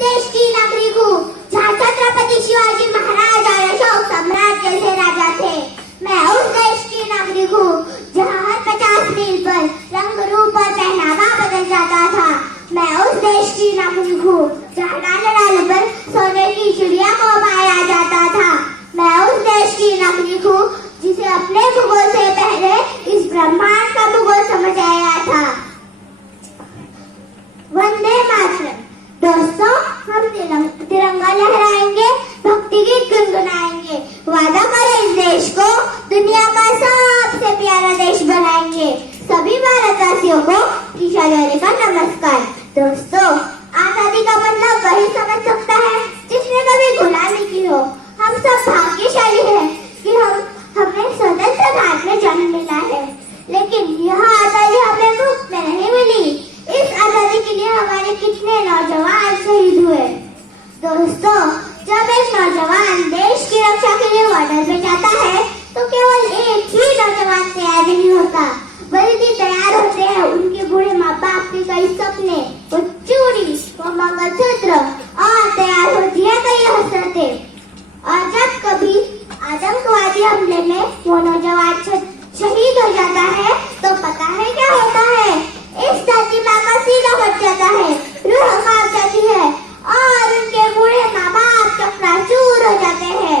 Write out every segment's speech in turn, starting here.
देश की नागरिक हूँ जहाँ छत्रपति शिवाजी महाराज और अशोक सम्राट जैसे राजा थे। मैं उस देश की नागरिक हूँ जहाँ हर 50 मील पर रंग रूप और पहनावा बदल जाता था। मैं उस देश की नागरिक हूँ जहाँ डाल डाल पर सोने की चिड़िया को पाया जाता था। मैं उस देश की नागरिक हूँ जिसे अपने भूगोल से पहले इस ब्रह्मांड का भूगोल समझ आया था। वंदे मातरम। दोस्तों, हम तिरंगा लहराएंगे, भक्ति गीत गुनगुनाएंगे, वादा करें इस देश को दुनिया का सबसे प्यारा देश बनाएंगे। सभी भारतवासियों को ईशान्य का नमस्कार। दोस्तों, आजादी का मतलब वही समझ सकता है जिसने कभी गुलामी की हो। हम सब भाग्यशाली हैं कि हमें स्वतंत्र भारत में जन्म मिला है, लेकिन यह आजादी हमें मुफ्त में नहीं मिली। इस आजादी के लिए हमारे कितने नौजवान शहीद हुए। दोस्तों, जब एक नौजवान देश की रक्षा के लिए बॉर्डर पे जाता है तो केवल एक ही नौजवान तैयार नहीं होता, बल्कि तैयार होते हैं उनके बूढ़े माँ बाप के कई सपने, वो चूड़ी, वो मंगलसूत्र, और तैयार होती है कई हसरतें। और जब कभी आतंकवादी हमले में वो नौजवान शहीद हो जाता है तो पता है क्या होता है? इस धरती माँ का सीना फट जाता है, रूह कांप जाती है और उनके बूढ़े माँ बाप चकनाचूर हो जाते हैं।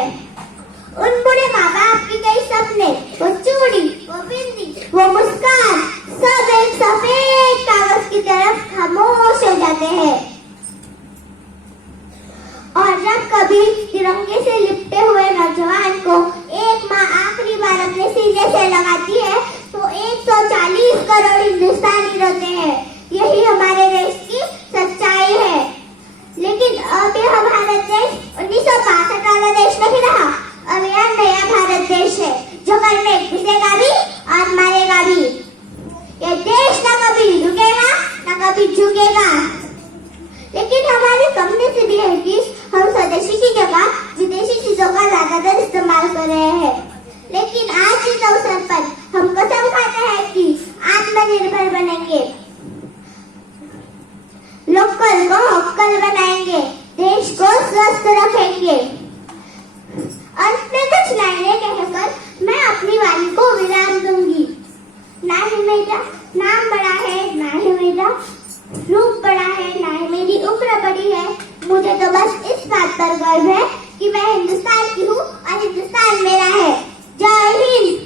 उन बूढ़े माँ बाप की कई सपने, वो चूड़ी, वो बिंदी, वो मुस्कान, सब एक सफेद कागज की तरफ खामोश हो जाते हैं। और जब कभी तिरंगे से लिपटे हुए नौजवान को एक माँ आखिरी बार अपने सीने से लगाती है तो 140 करोड़ हिंदुस्तानी रोते हैं। यही हमारे देश की सच्चाई है। लेकिन अब यह भारत देश 1965 वाला देश नहीं रहा। अब यह नया भारत देश है जो कल में घुसेगा भी और मरेगा भी। यह देश न कभी रुकेगा न कभी झुकेगा। लेकिन हमारी कम नसीबी है कि हम स्वदेशी की जगह विदेशी चीजों का ज्यादातर इस्तेमाल कर रहे हैं। लेकिन आज इस अवसर पर हम कसम खाते हैं कि आत्मनिर्भर बनेंगे, लोकल को होकल बनाएंगे, देश को स्वस्थ रखेंगे। अंत में कुछ लाइनें कहकर मैं अपनी वाणी को विराम दूंगी। ना ही मेरा नाम बड़ा है, ना ही मेरा रूप बड़ा है, ना ही मेरी उम्र बड़ी है। मुझे तो बस इस बात पर गर्व है कि मैं हिंदुस्तान की हूँ और हिंदुस्तान मेरा है। जय हिंद।